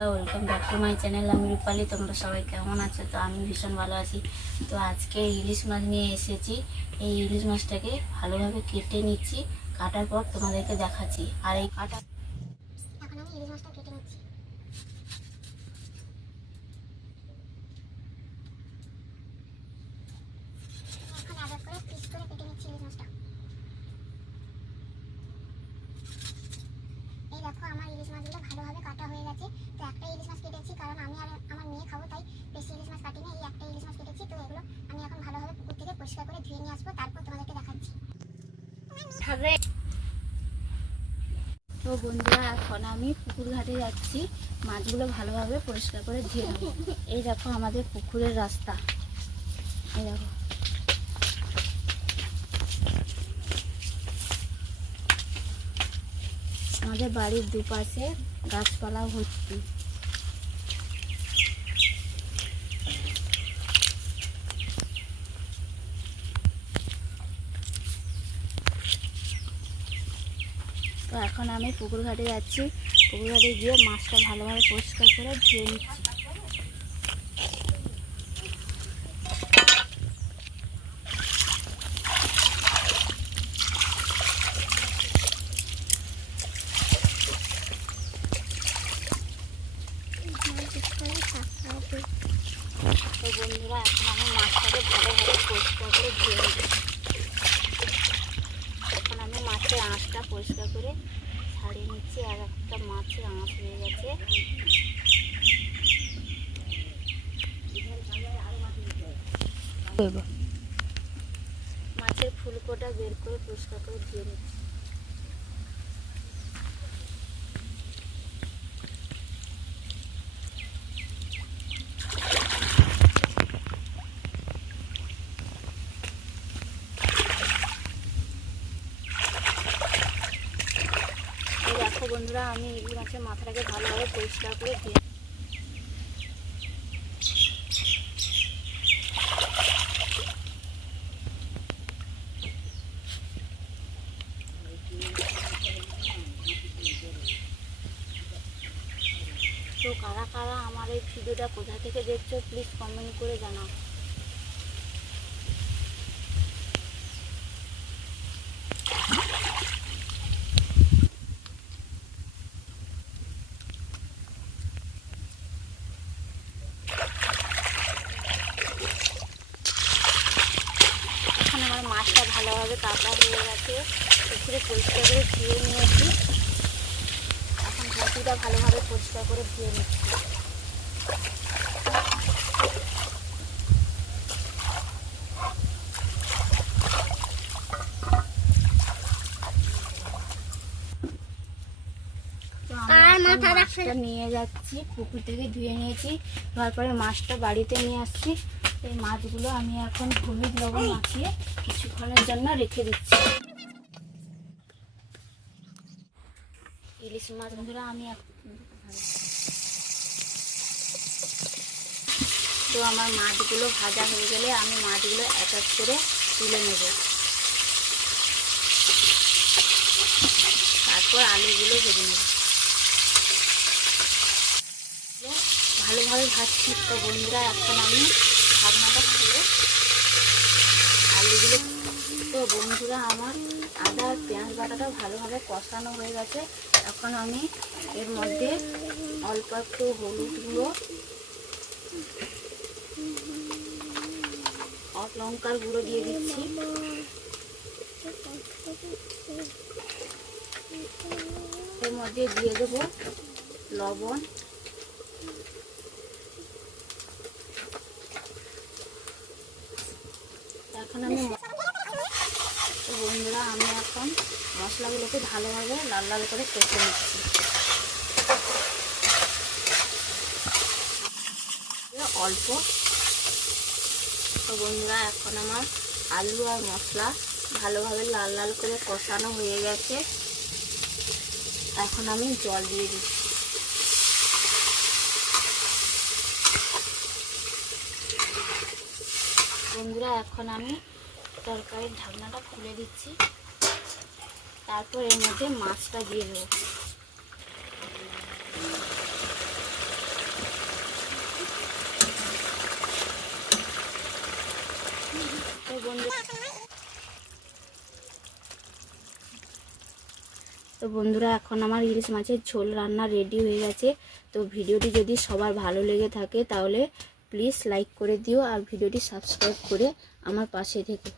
Welcome back to my channel আমি রূপালি, তোমরা সবাই কেমন আছো? তো আমি ভীষণ ভালো আছি। তো আজকে ইলিশ মাছ নিয়ে এসেছি। এই ইলিশ মাছটাকে ভালোভাবে কেটে নিচ্ছি, কাটার পর তোমাদেরকে দেখাচ্ছি। আর এই কাটা কেটে নিচ্ছি। এখন করে পিস করে কেটে নিচ্ছি ইলিশ মাছটা এই দেখো আমার ইলিশ মাছগুলো ভালোভাবে কাটা হয়ে গেছে তো একটা ইলিশ মাছ কেটেছি কারণ আমি আর আমার মেয়ে খাব তাই বেশি ইলিশ মাছ কাটিনি এই একটা ইলিশ মাছ কেটেছি তো এগুলো আমি এখন ভালোভাবে পুকুর থেকে পরিষ্কার করে ধুয়ে নিয়ে আসব তারপর তোমাদেরকে দেখাচ্ছি তো বন্ধুরা, এখন আমি পুকুর ঘাটে যাচ্ছি। মাছগুলো ভালোভাবে পরিষ্কার করে ধুয়ে নেব। এই দেখো আমাদের পুকুরের রাস্তা। এই দেখো। আমাদের বাড়ির দুপাশে গাছপালা ভর্তি। তো এখন আমি পুকুর ঘাটে যাচ্ছি। পুকুর ঘাটে গিয়ে মাছটা ভালোভাবে পরিষ্কার করে ধুয়ে নিচ্ছি। বন্ধুরা, এখন আমি মাছটাকে ভালোভাবে পরিষ্কার করে ধুয়ে নিচ্ছি। মাছের আঁশটা পরিষ্কার করে ছাড়িয়ে নিচ্ছি আর একটা মাছের আঁশ হয়ে গেছে। মাছের ফুলকোটা বের করে পরিষ্কার করে ধুয়ে নিচ্ছি এই দেখো বন্ধুরা, আমি ইলিশ মাছের মাথাটাকে ভালোভাবে পরিষ্কার করে দিয়ে তো কারা কারা আমার এই ভিডিওটা কোথা থেকে দেখছ প্লিজ কমেন্ট করে জানাও এখন আমার মাছটা ভালোভাবে কাটা হয়ে গেছে। পুকুরে পরিষ্কার করে ধুয়ে নিয়েছি। এখন ঘাটিটা ভালোভাবে পরিষ্কার করে ধুয়ে নিচ্ছি। এখন নিয়ে যাচ্ছি পুকুর থেকে ধুয়ে নিয়েছি। তারপরে মাছটা বাড়িতে নিয়ে আসছি। এই মাছগুলো আমি এখন হলুদ লবণ মাখিয়ে কিছুক্ষণের জন্য রেখে দিচ্ছি। ইলিশ মাছ বন্ধুরা আমি তো আমার মাছগুলো ভাজা হয়ে গেলে আমি মাছগুলো এক এক করে তুলে নেব। তারপর আলুগুলো ভেজে নেব। ভালোভাবে ভাজছি তো বন্ধুরা, এখন আমি ঢাকনাটা খুলে আলুগুলো তো বন্ধুরা আমার আদা পেঁয়াজ বাটাটা ভালোভাবে কষানো হয়ে গেছে। এখন আমি এর মধ্যে অল্প একটু হলুদ গুঁড়ো লঙ্কার গুঁড়ো দিয়ে দিচ্ছি। এর মধ্যে দিয়ে দেবো লবণ। এখন আমি তো বন্ধুরা, আমি এখন মশলাগুলোকে ভালোভাবে লাল লাল করে কষে নিচ্ছি। অল্প। তো বন্ধুরা, এখন আমার আলু আর মশলা ভালোভাবে লাল লাল করে কষানো হয়ে গেছে। এখন আমি জল দিয়ে দিচ্ছি। বন্ধুরা, এখন আমি তরকারির ঢাকনাটা খুলে দিচ্ছি। তারপর এর মধ্যে মাছটা দিয়ে দেবো। তো বন্ধুরা, এখন আমার ইলিশ মাছের ঝোল রান্না রেডি হয়ে গেছে। তো ভিডিওটি যদি সবার ভালো লেগে থাকে, তাহলে প্লিজ লাইক করে দিও আর ভিডিওটি সাবস্ক্রাইব করে আমার পাশে থেকো।